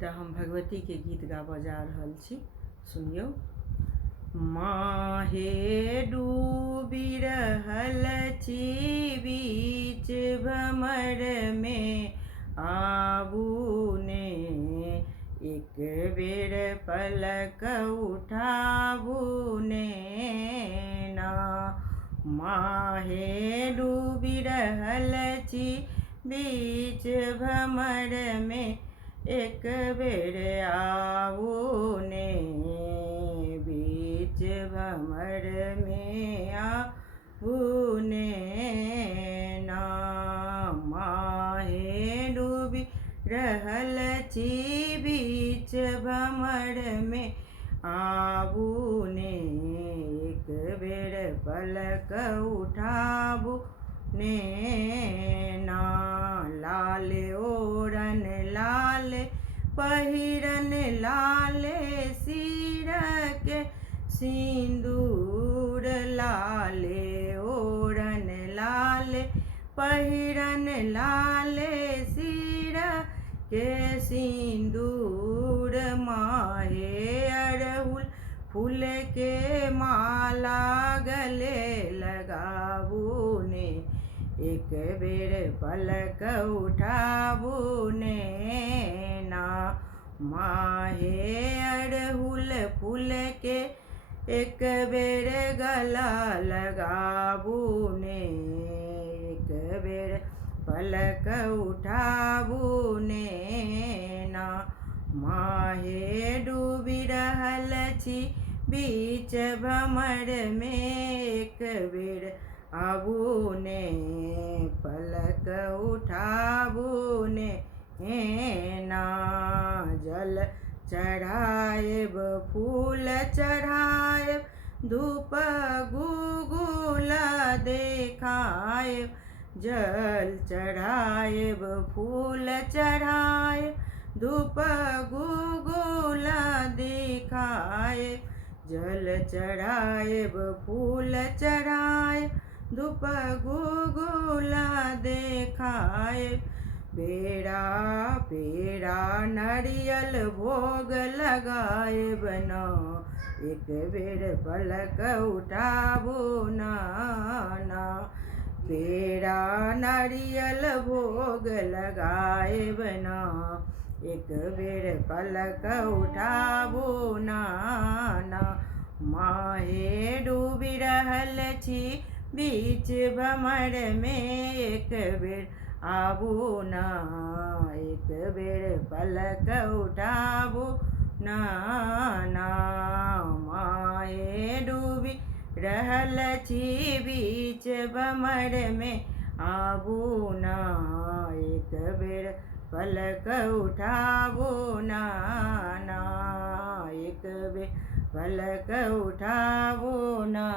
एकटा हम भगवती के गीत गाबऽ जा रहल छी, सुनियौ। माहे डूबि रहल छी बीच भमर में, आबू ने एक बेर पलक उठाबू ने ना। माहे डूबि रहल छी बीच भमर में, एक बेर आबू ने बीच भमर में, आबू ने ना। माहे डूबि रहल छी बीच भमर में, आबू ने एक बेर पलक उठाबू ने ना। लाल ओढ़न लाल पहिरन लाल सिर के सिंदूर, लाल ओढ़न लाल पहिरन लाल सिर के सिंदूर। माहे अड़हुल फूल के माला गले लगाबू ने, एक बेर पलक उठाबू ने ना। माहे अड़हुल फूल के एक बेर गला लगाबू ने, एक बेर पलक उठाबू ने ना। माहे डूबि रहल छी बीच भमर में, एक बेर आबू ने पलक उठाबू ने ना। जल चढ़ाएब फूल चढ़ाएब, धूप गुगुल देखाएब। जल चढ़ाएब फूल चढ़ाएब, धूप गुगुल देखाएब। जल चढ़ाएब फूल चढ़ाएब, धूप गुगुल देखाएब। पेड़ा पेड़ा नारियल भोग लगाएब ना, एक बेर पलक उठाबू ना ना। पेड़ा नारियल भोग लगाएब ना, एक बेर पलक उठाबू ना ना। माहे डूबि रहल छी बीच भमर में, एक बेर आबू ना, एक बेर पलक उठाबू ना ना। माहे डूबि रहल छी बीच भमर में, आबू ना, एक बेर पलक उठाबू ना ना, एक बेर पलक उठाबू ना।